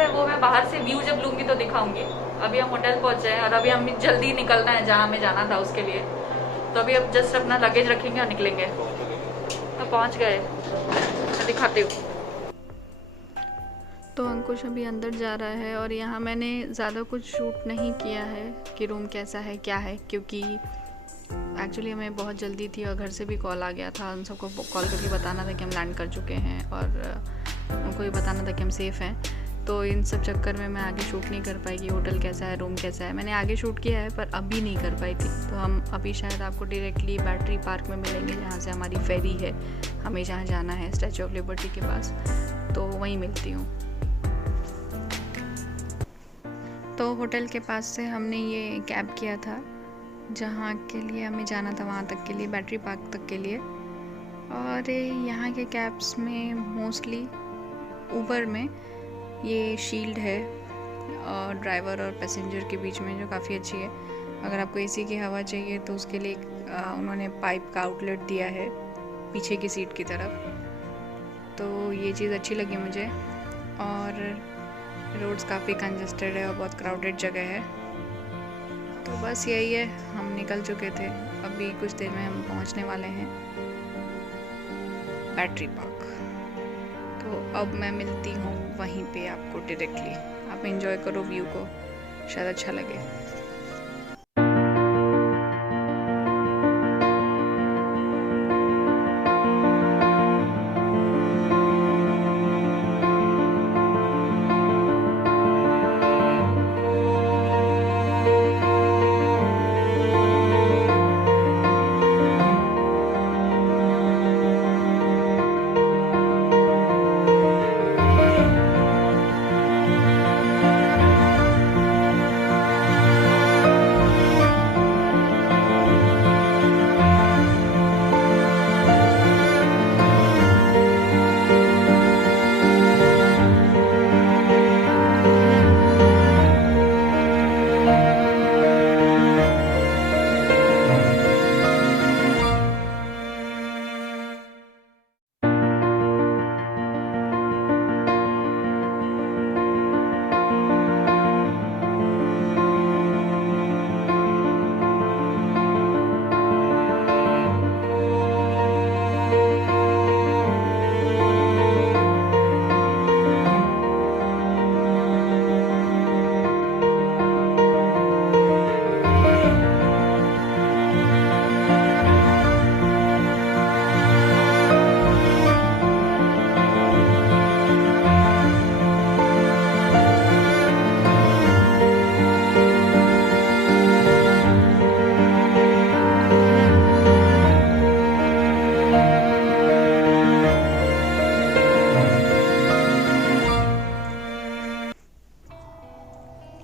है वो मैं बाहर से व्यू जब लूँगी तो दिखाऊंगी। अभी हम होटल पहुँचे हैं और अभी हमें जल्दी निकलना है जहाँ हमें जाना था उसके लिए। तो अभी अब जस्ट अपना लगेज रखेंगे और निकलेंगे। तो पहुँच गए, मैं दिखाती हूँ। तो अंकुश अभी अंदर जा रहा है और यहाँ मैंने ज़्यादा कुछ शूट नहीं किया है कि रूम कैसा है क्या है, क्योंकि एक्चुअली हमें बहुत जल्दी थी और घर से भी कॉल आ गया था। उन सबको कॉल करके बताना था कि हम लैंड कर चुके हैं और उनको ये बताना था कि हम सेफ़ हैं। तो इन सब चक्कर में मैं आगे शूट नहीं कर पाई कि होटल कैसा है, रूम कैसा है। मैंने आगे शूट किया है पर अभी नहीं कर पाई थी। तो हम अभी शायद आपको डायरेक्टली बैटरी पार्क में मिलेंगे, जहाँ से हमारी फेरी है, हमें जहाँ जाना है स्टैचू ऑफ लिबर्टी के पास, तो वहीं मिलती हूँ। तो होटल के पास से हमने ये कैब किया था, जहाँ के लिए हमें जाना था वहाँ तक के लिए, बैटरी पार्क तक के लिए। और यहाँ के कैब्स में मोस्टली ऊबर में ये शील्ड है और ड्राइवर और पैसेंजर के बीच में, जो काफ़ी अच्छी है। अगर आपको एसी की हवा चाहिए तो उसके लिए उन्होंने पाइप का आउटलेट दिया है पीछे की सीट की तरफ, तो ये चीज़ अच्छी लगी मुझे। और रोड्स काफ़ी कंजस्टेड है और बहुत क्राउडेड जगह है। तो बस यही है, हम निकल चुके थे, अभी कुछ देर में हम पहुंचने वाले हैं बैटरी पार्क। तो अब मैं मिलती हूँ वहीं पे आपको डायरेक्टली। आप एंजॉय करो व्यू को, शायद अच्छा लगे।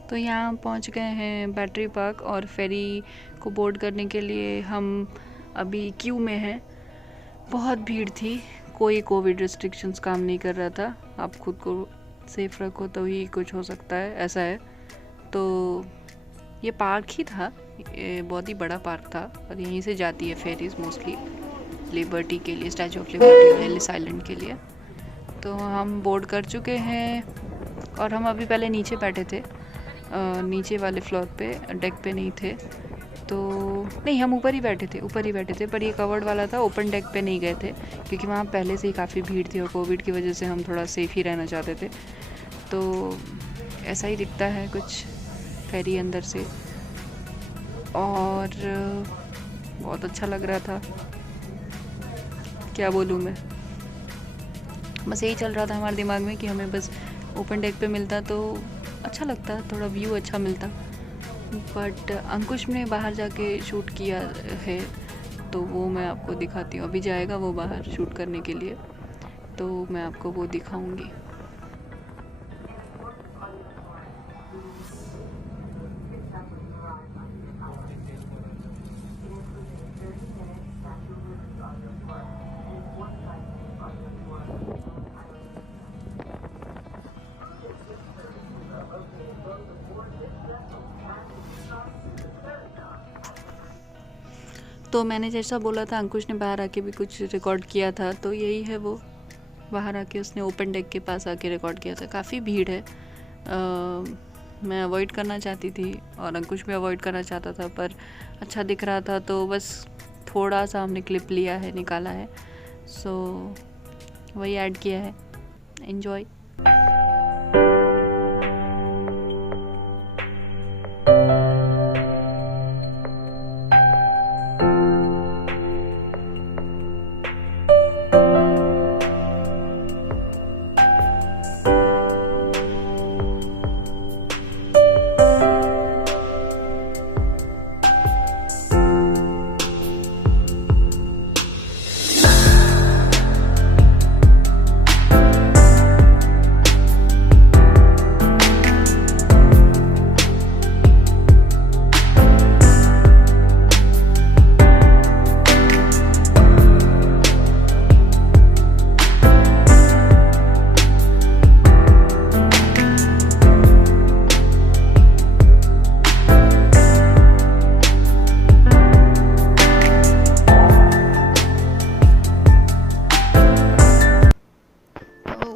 तो यहाँ पहुँच गए हैं बैटरी पार्क और फेरी को बोर्ड करने के लिए हम अभी क्यू में हैं। बहुत भीड़ थी, कोई कोविड रिस्ट्रिक्शंस काम नहीं कर रहा था। आप खुद को सेफ रखो तो ही कुछ हो सकता है, ऐसा है। तो ये पार्क ही था, ये बहुत ही बड़ा पार्क था और यहीं से जाती है फेरीज मोस्टली लिबर्टी के लिए, स्टैचू ऑफ लिबर्टी और एलिस आइलैंड के लिए। तो हम बोर्ड कर चुके हैं और हम अभी पहले नीचे बैठे थे, नीचे वाले फ्लोर पे, डेक पे नहीं थे। तो नहीं, हम ऊपर ही बैठे थे, पर ये कवर्ड वाला था, ओपन डेक पे नहीं गए थे क्योंकि वहाँ पहले से ही काफ़ी भीड़ थी और कोविड की वजह से हम थोड़ा सेफ ही रहना चाहते थे। तो ऐसा ही दिखता है कुछ फेरी अंदर से, और बहुत अच्छा लग रहा था, क्या बोलूँ मैं। बस यही चल रहा था हमारे दिमाग में कि हमें बस ओपन डेक पे मिलता तो अच्छा लगता, थोड़ा व्यू अच्छा मिलता। बट अंकुश ने बाहर जाके शूट किया है, तो वो मैं आपको दिखाती हूँ। अभी जाएगा वो बाहर शूट करने के लिए, तो मैं आपको वो दिखाऊंगी। तो मैंने जैसा बोला था, अंकुश ने बाहर आके भी कुछ रिकॉर्ड किया था, तो यही है वो। बाहर आके उसने ओपन डेक के पास आके रिकॉर्ड किया था। काफ़ी भीड़ है मैं अवॉइड करना चाहती थी और अंकुश भी अवॉइड करना चाहता था, पर अच्छा दिख रहा था तो बस थोड़ा सा हमने क्लिप लिया है, निकाला है, सो वही ऐड किया है। एन्जॉय।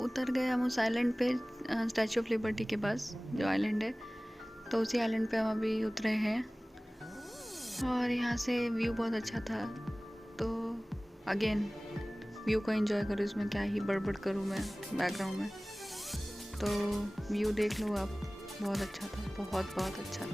उतर गए हम उस आइलैंड पे, स्टैचू ऑफ लिबर्टी के पास जो आइलैंड है, तो उसी आइलैंड पे हम अभी उतरे हैं और यहाँ से व्यू बहुत अच्छा था। तो अगेन व्यू को एंजॉय करो, इसमें क्या ही बड़बड़ करूँ मैं बैकग्राउंड में। तो व्यू देख लो आप, बहुत अच्छा था, बहुत बहुत अच्छा।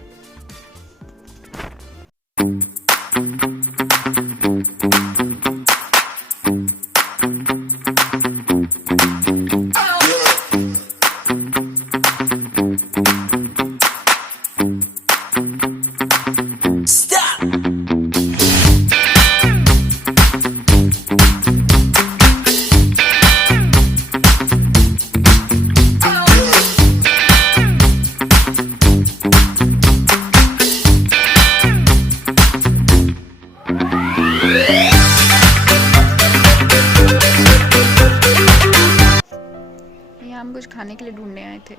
हम कुछ खाने के लिए ढूंढने आए थे,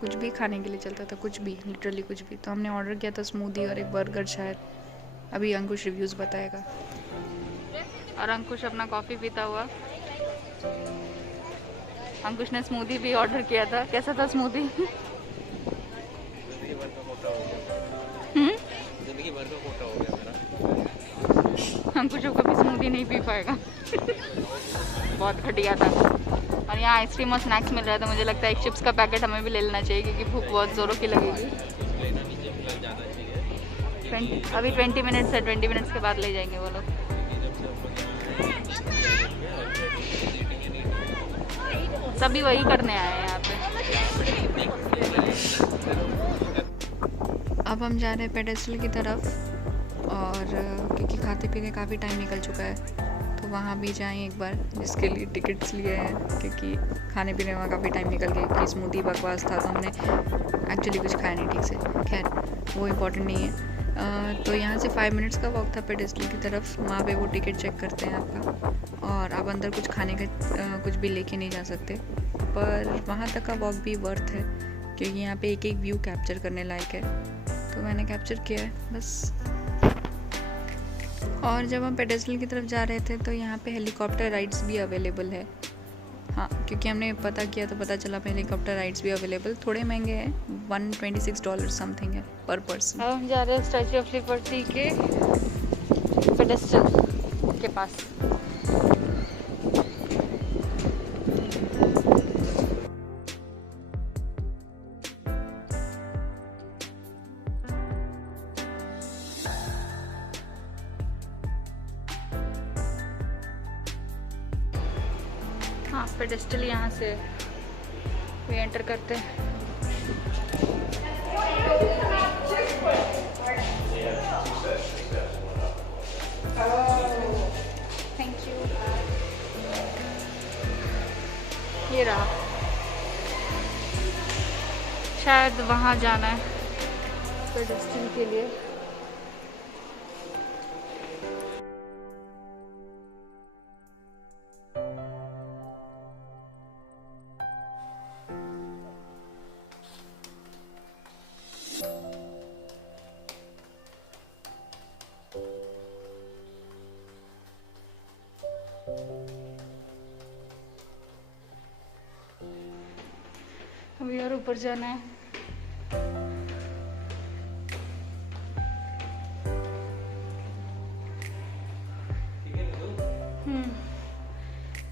कुछ भी खाने के लिए चलता था, कुछ भी, लिटरली कुछ भी। तो हमने ऑर्डर किया था स्मूदी और एक बर्गर शायद। अभी अंकुश रिव्यूज़ बताएगा। और अंकुश अपना कॉफ़ी पीता हुआ। अंकुश ने स्मूदी भी ऑर्डर किया था। कैसा था स्मूदी? अंकुश कभी स्मूदी नहीं पी पाएगा। बहुत घटिया था। और यहाँ आइसक्रीम और स्नैक्स मिल रहा था। मुझे लगता है एक चिप्स का पैकेट हमें भी ले लेना चाहिए क्योंकि भूख बहुत ज़ोरों की लगेगी। अभी 20 मिनट्स है, 20 मिनट्स के बाद ले जाएंगे वो लोग। सभी वही करने आए हैं यहाँ पे। अब हम जा रहे हैं पेडेस्टल की तरफ, और क्योंकि खाते पीते काफ़ी टाइम निकल चुका है तो वहाँ भी जाएं एक बार, जिसके लिए टिकट्स लिए हैं, क्योंकि खाने पीने में काफ़ी टाइम निकल गया कि स्मूदी बकवास था तो हमने एक्चुअली कुछ खाया नहीं ठीक से। खैर वो इम्पोर्टेंट नहीं है। तो यहाँ से 5 मिनट्स का वॉक था पेडेस्टल की तरफ। वहाँ पे वो टिकट चेक करते हैं आपका, और आप अंदर कुछ खाने का कुछ भी लेके नहीं जा सकते, पर वहाँ तक का वॉक भी वर्थ है क्योंकि यहाँ पे एक एक व्यू कैप्चर करने लायक है। तो मैंने कैप्चर किया है बस। और जब हम पेडेस्टल की तरफ जा रहे थे तो यहाँ पे हेलीकॉप्टर राइड्स भी अवेलेबल है। हाँ, क्योंकि हमने पता किया तो पता चला हेलीकॉप्टर राइड्स भी अवेलेबल, थोड़े महंगे हैं, $126 समथिंग है पर पर्सन। अब हम जा रहे हैं स्टैचू ऑफ लिबर्टी के पेडेस्टल के पास। हाँ, पेडेस्टल यहाँ से वे एंटर करते हैं। Thank you. ये रहा, शायद वहाँ जाना है पेडेस्टल के लिए। अभी और ऊपर जाना है।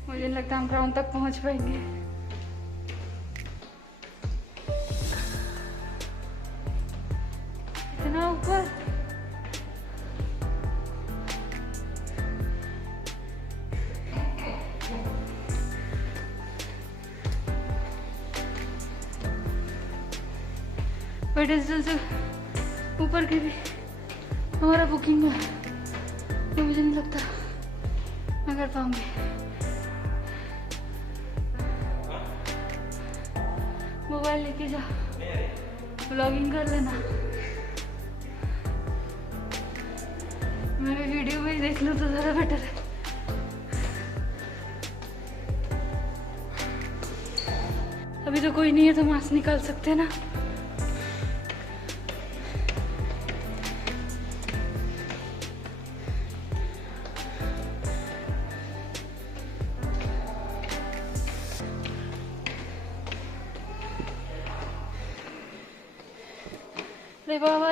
मुझे नहीं लगता हम ग्राउंड तक पहुंच पाएंगे। इतना ऊपर। बट से ऊपर की भी हमारा बुकिंग है, तो मुझे नहीं लगता मैं कर पाऊंगी। मोबाइल लेके जा, व्लॉगिंग कर लेना। मैं भी वीडियो में ही देख लूँ तो ज़्यादा बेटर है। अभी तो कोई नहीं है तो मास्क निकाल सकते हैं ना। अरे बाबा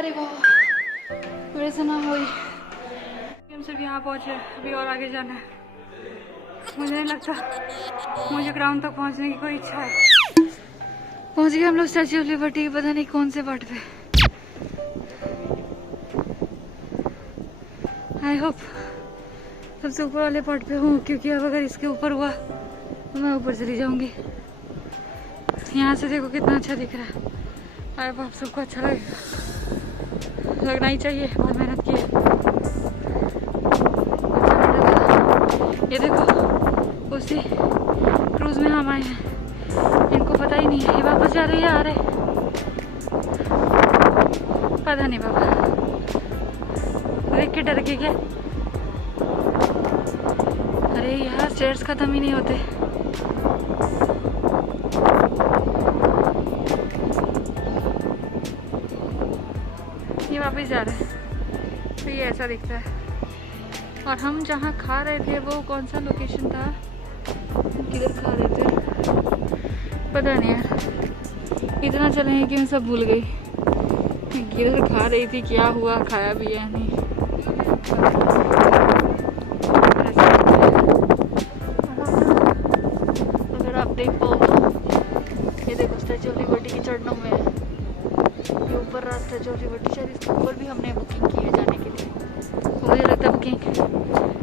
मेरे से ना हुई। हम सिर्फ यहाँ पहुँचे, अभी और आगे जाना है। मुझे नहीं लगता मुझे ग्राउंड तक पहुँचने की कोई इच्छा है। पहुँच गए हम लोग स्टैच्यू ऑफ लिबर्टी, पता नहीं कौन से पार्ट पे। आई होप सबसे ऊपर वाले पार्ट पे हूँ, क्योंकि अब अगर इसके ऊपर हुआ तो मैं ऊपर चली जाऊँगी। यहाँ से देखो कितना अच्छा दिख रहा है। आई होप आप सबको अच्छा लगेगा, लगना ही चाहिए, बहुत मेहनत की है। ये देखो उसी क्रूज में हम आए हैं, इनको पता ही नहीं है ये वापस जा रही है, आ रहे पता नहीं बाबा, देख के डर के क्या। अरे यार स्टेयर्स खत्म ही नहीं होते। ये वापस जा रहे हैं तो ये ऐसा दिखता है। और हम जहाँ खा रहे थे वो कौन सा लोकेशन था, किधर खा रहे थे पता नहीं यार, इतना चले हैं कि मैं सब भूल गई किधर खा रही थी, क्या हुआ, खाया भी है नहीं। अगर आप देख पाओ तो ये देखो स्टैच्यू ऑफ लिबर्टी की चढ़नों में ये ऊपर रास्ता स्टैच्यू ऑफ लिबर्टी, शायद इसके ऊपर भी हमने बुकिंग की है जाने के लिए। तो मुझे लगता है बुकिंग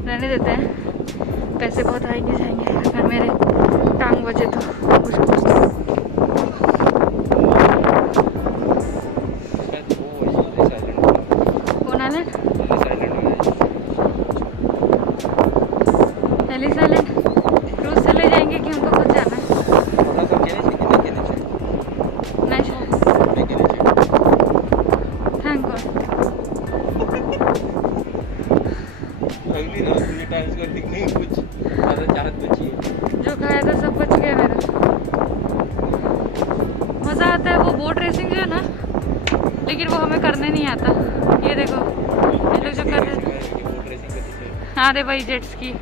रहने देते हैं, पैसे बहुत आएंगे जाएंगे, अगर मेरे टांग बचे तो कुछ एलिस आइलैंड क्रूज से ले जाएंगे कि हमको खुद जाना है? नहीं थैंक गॉड। जो खाया था सब बच गया मेरा। मज़ा आता है वो बोट रेसिंग जो है ना, लेकिन वो हमें करने नहीं आता। ये देखो ये लोग जो कर रहे हैं। हाँ रे भाई जेट्स की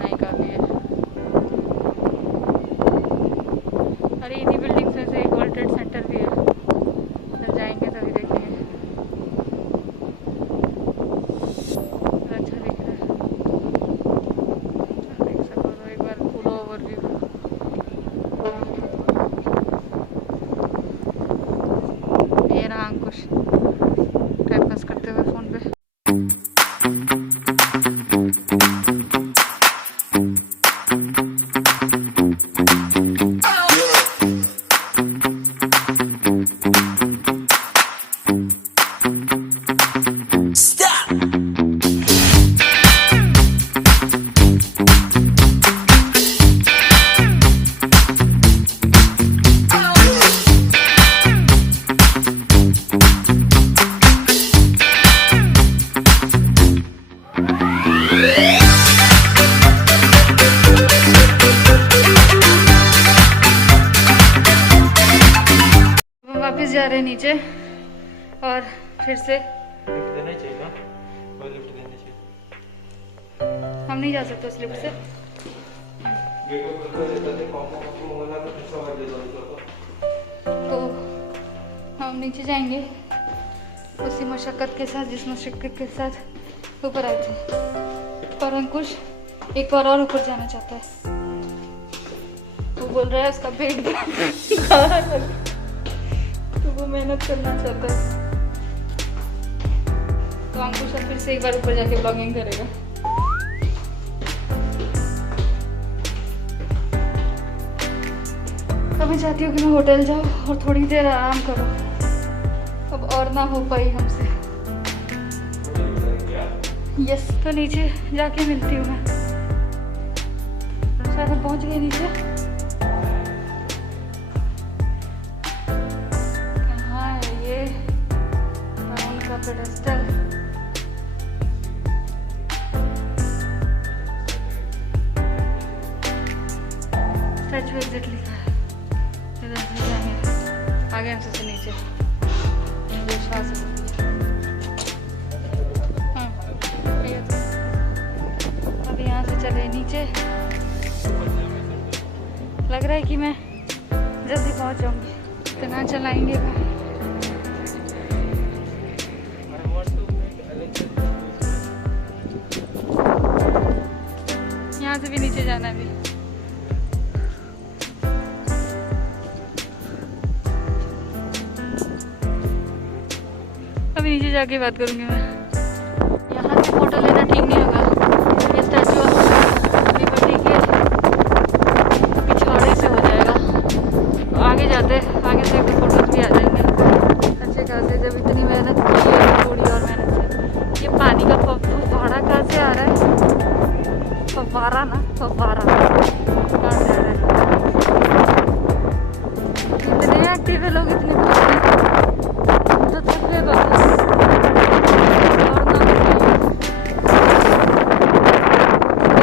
नहीं काफी है। अरे इन्हीं बिल्डिंग्स में से एक वर्ल्ड ट्रेड सेंटर भी है, जब जाएंगे तभी देखेंगे। अच्छा दिख रहा है, देख सको तो एक बार फुल ओवरव्यू। ये रहा अंकुश टाइम पास करते हुए फोन पे। वापस जा रहे हैं नीचे और फिर से लिफ्ट देना चाहिए ना, वो लिफ्ट देना चाहिए। हम नहीं जा सकते उस लिफ्ट से। तो हम नीचे जाएंगे उसी मशक्क़त के साथ जिस मशक्क़त के साथ ऊपर आए थे, पर अंकुश एक बार और ऊपर जाना चाहता है। वो बोल रहा है उसका पेट तो वो मेहनत करना चाहता है। तो अंकुश अब फिर से एक बार ऊपर जाके ब्लॉगिंग करेगा। अब मैं चाहती हूँ कि मैं होटल जाऊँ और थोड़ी देर आराम करूँ। अब और ना हो पाई हमसे। यस, तो नीचे जाके मिलती हूँ मैं। शायद हम पहुँच गए नीचे। कहाँ है ये टाउन का पेडेस्टल? स्टैचू एग्जिट लिखा है। इधर से जाएंगे आगे हमसे नीचे। विश्वास है। अब यहाँ से चले नीचे। लग रहा है कि मैं जल्दी पहुँच जाऊँगी। इतना चलाएंगे यहाँ से भी नीचे जाना है अभी। अभी नीचे जाके बात करूँगी मैं। यहाँ से फोटो लेना ठीक नहीं होगा। ये स्टैचू ऑफ लिबर्टी के पिछवाड़े से हो जाएगा। तो आगे जाते आगे से कुछ फोटोज भी आ जाएंगे अच्छे खासे। जब इतनी मेहनत की है, थोड़ी और मेहनत से। ये पानी का फव्वारा कहाँ से आ रहा है? फव्वारा ना, फव्वारा कहाँ से आ रहा है? इतने एक्टिव है लोग, इतने तो थक गए बाबा।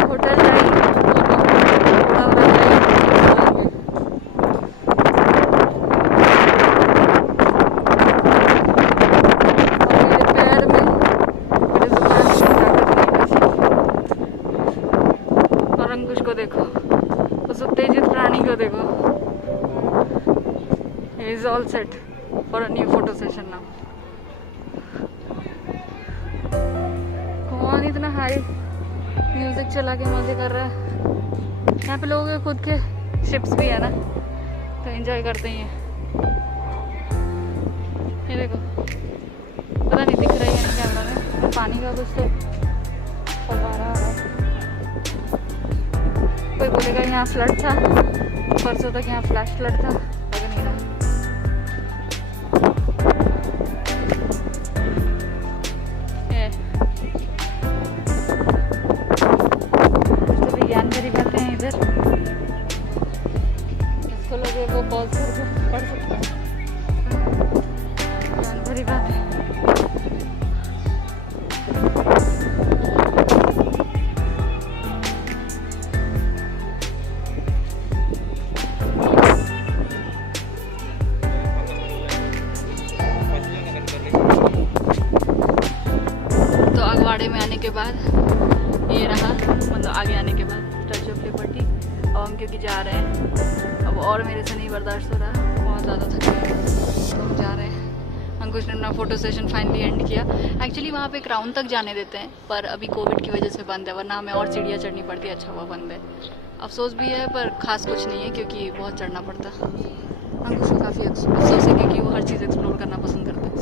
होटल जाएंगे पैर में मेरे जुबान से ताकत नहीं। और अंकुश को देखो, उस उत्तेजित प्राणी को देखो। He is all set for a new photo session now. कौन इतना हाई म्यूजिक चला के मजे कर रहा है? यहाँ पे लोगों के खुद के शिप्स भी है ना, तो एंजॉय करते ही हैं। ये देखो, पता नहीं दिख रही है नहीं कैमरा में, पानी का कुछ तो फव्वारा आ रहा है। कोई बोलेगा यहाँ फ्लड था, परसों तक यहाँ फ्लैश फ्लड था। लग नहीं रहा। तो विज्ञान भरी बातें हैं इधर। इसको लोग वो पॉज करके पढ़ सकते हैं। विज्ञान भरी बातें। तो अगवाड़े में आने के बाद ये रहा, मतलब आगे आने के बाद स्टैचू ऑफ लिबर्टी। अब हम क्योंकि जा रहे हैं, अब और मेरे से नहीं बर्दाश्त हो रहा, बहुत ज़्यादा थक गए, तो हम जा रहे हैं। अंकुश ने अपना फ़ोटो सेशन फाइनली एंड किया। एक्चुअली वहाँ पे क्राउन तक जाने देते हैं, पर अभी कोविड की वजह से बंद है, वरना हमें और सीढ़ियाँ चढ़नी पड़ती है। अच्छा हुआ बंद है। अफसोस भी है, पर ख़ास कुछ नहीं है क्योंकि बहुत चढ़ना पड़ता। अंकुश को काफ़ी अफसोस है क्योंकि वो हर चीज़ एक्सप्लोर करना पसंद करता है।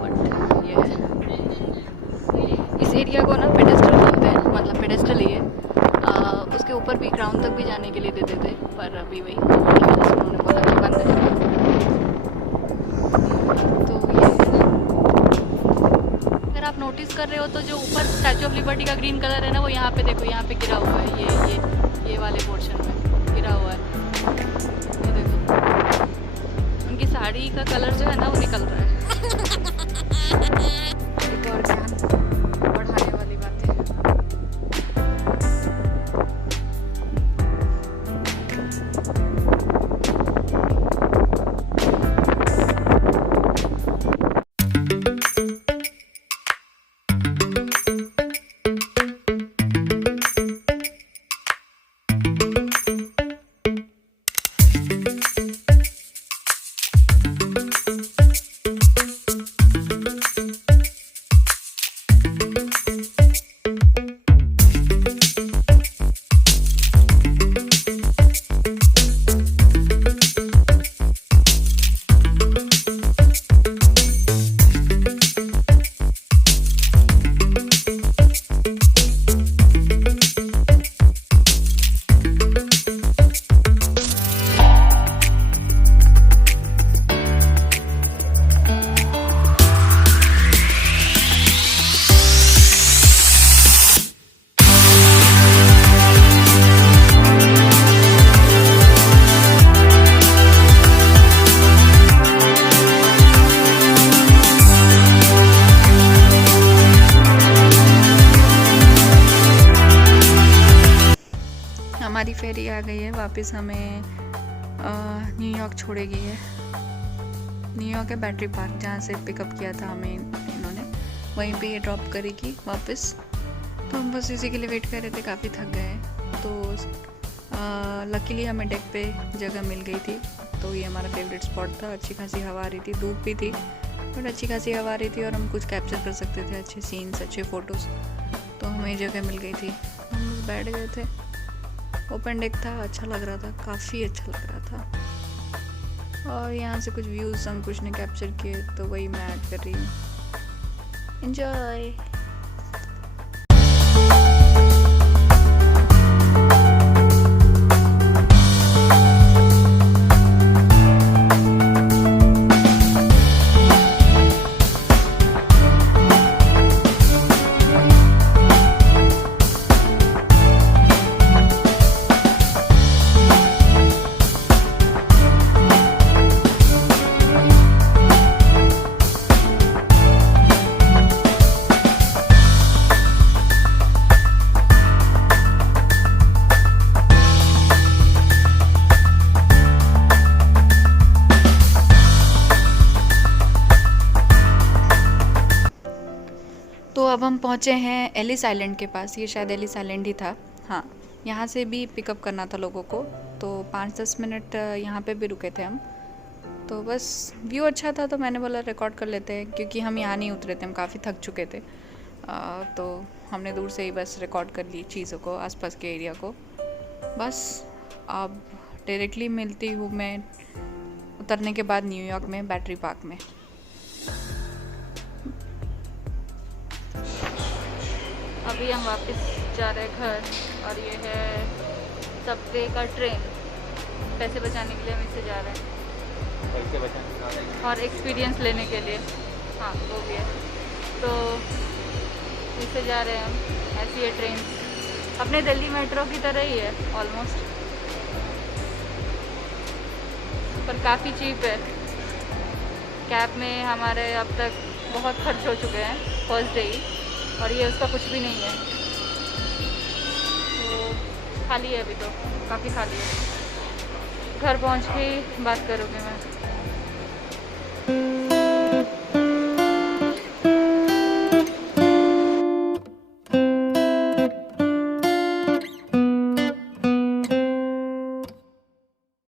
बट ये है, इस एरिया को ना पेडेस्टल बोलते हैं, मतलब पेडेस्टल ही है। उसके ऊपर भी ग्राउंड तक भी जाने के लिए देते थे, पर अभी वही कोविड की वजह से उन्होंने बोला कि बंद है। तो ये अगर आप नोटिस कर रहे हो तो जो ऊपर स्टैचू ऑफ लिबर्टी का ग्रीन कलर है ना, वो यहाँ पे देखो, यहाँ पे गिरा हुआ है। ये वाले पोर्शन में गिरा हुआ है। ये देखो, उनकी साड़ी का कलर जो है ना वो निकल रहा है। एक और ज्ञान बढ़ाने वाली बातें। आ गई है वापस, हमें न्यूयॉर्क छोड़ेगी है। न्यूयॉर्क है बैटरी पार्क, जहाँ से पिकअप किया था हमें इन्होंने, वहीं पे ये ड्रॉप करेगी वापस। तो हम बस इसी के लिए वेट कर रहे थे, काफ़ी थक गए। तो लकीली हमें डेक पे जगह मिल गई थी। तो ये हमारा फेवरेट स्पॉट था, अच्छी खासी हवा आ रही थी, धूप भी थी बट अच्छी खासी हवा आ रही थी और हम कुछ कैप्चर कर सकते थे, अच्छे सीन्स, अच्छे फ़ोटोज़। तो हमें जगह मिल गई थी, हम बस बैठ गए थे। ओपन डेक था, अच्छा लग रहा था, काफ़ी अच्छा लग रहा था। और यहाँ से कुछ व्यूज़ अंकुश ने कैप्चर किए, तो वही मैं ऐड कर रही हूँ। एंजॉय। तो अब हम पहुँचे हैं एलिस आइलैंड के पास, ये शायद एलिस आइलैंड ही था। हाँ, यहाँ से भी पिकअप करना था लोगों को, तो 5-10 मिनट यहाँ पे भी रुके थे हम। तो बस व्यू अच्छा था तो मैंने बोला रिकॉर्ड कर लेते हैं, क्योंकि हम यहाँ नहीं उतरे थे, हम काफ़ी थक चुके थे। तो हमने दूर से ही बस रिकॉर्ड कर ली चीज़ों को, आसपास के एरिया को। बस अब डायरेक्टली मिलती हूँ मैं उतरने के बाद न्यूयॉर्क में बैटरी पार्क में। अभी हम वापस जा रहे हैं घर, और ये है सबवे का ट्रेन। पैसे बचाने के लिए हम इससे जा रहे हैं, पैसे बचाने और एक्सपीरियंस लेने के लिए। हाँ, वो भी है। तो इससे जा रहे हैं हम। ऐसी है ट्रेन, अपने दिल्ली मेट्रो की तरह ही है ऑलमोस्ट, पर काफ़ी चीप है। कैब में हमारे अब तक बहुत खर्च हो चुके हैं फर्स्ट डे ही, और ये उसका कुछ भी नहीं है। तो खाली है अभी, तो काफ़ी खाली है। घर पहुंच के बात करूँगी मैं।